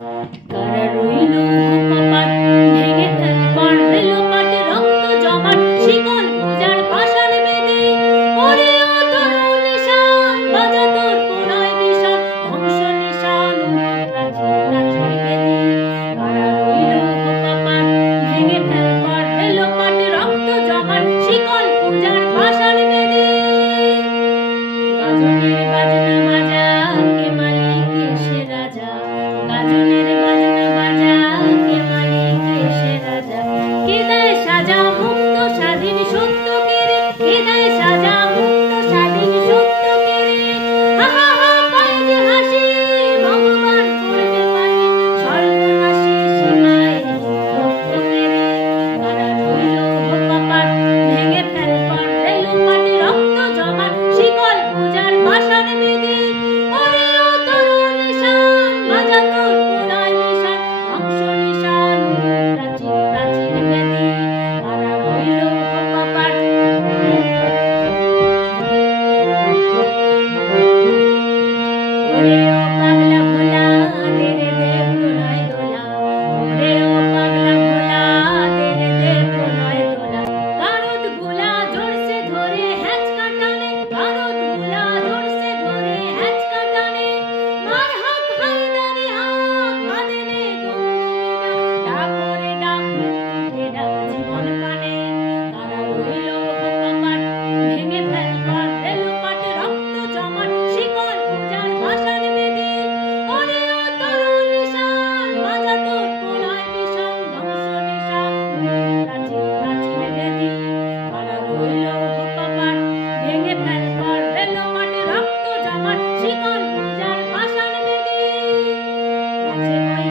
কারা রইল কপাট ভেঙে ফেলবার এলো পাটে রক্ত জমাট শিকল পূজার পাষাণ বেদে ওরে ও তরুণ নিশান বাজা তোর পুনয় বিষাণ ধ্বংস নিশান প্রাচীর প্রাচীর বেদে কারা রইল কপাট ভেঙে ফেলবার এলো পাটে রক্ত জমাট শিকল পূজার পাষাণ বেদে গাজনের বাজনা বাজা কে মালিক সে রাজা গাজনের বাজনা বাজা কে মালিক সে রাজা কে দেয় সাজা মুক্ত স্বাধীন সত্য কেড়ে কে দেয় সাজা মুক্ত স্বাধীন সত্য কেড়ে হা হা হা পায় যে হাসি ভগবান করবে পাশে সর্বনাশী সীমায় রক্ত কেড়ে কারা রইল কপাট ভেঙে ফেলবার এলো পাটে রক্ত জমাট শিকল পূজার পাষাণ বেদে ওরে ও তরুণ নিশান বাজা তোর পুনয় বিষাণ ধ্বংস নিশান প্রাচীর প্রাচীর বেদে কারা রইল কপাট ওরে ও পাগলা ভোলা তেরে দে প্রণয় দোলা ওরে ও পাগলা ভোলা তেরে দে প্রণয় দোলা কারুদ গুলা জোরসে ধরে হ্যাচ কাটানে কারুদ গুলা জোরসে ধরে হ্যাচ কাটানে মার হক হায়দারি হক কাঁদেনে দুমদুমিদা ডাক ওরে ডাক মৃত্যুকে ডাক জীবন পানে কারা রইল কপাট ভেঙে ফেলবার এলো পাটে রক্ত জমাট শিকল পূজার পাষাণ বেদে ওরে ও তরুণ নিশান বাজা তোর পুনয় বিষাণ ধ্বংস নিশান প্রাচীর প্রাচীর বেদে কারা রইল কপাট ভেঙে ফেলবার এলো পাটে রক্ত জমাট শিকল পূজার পাষাণ বেদে নাচে বই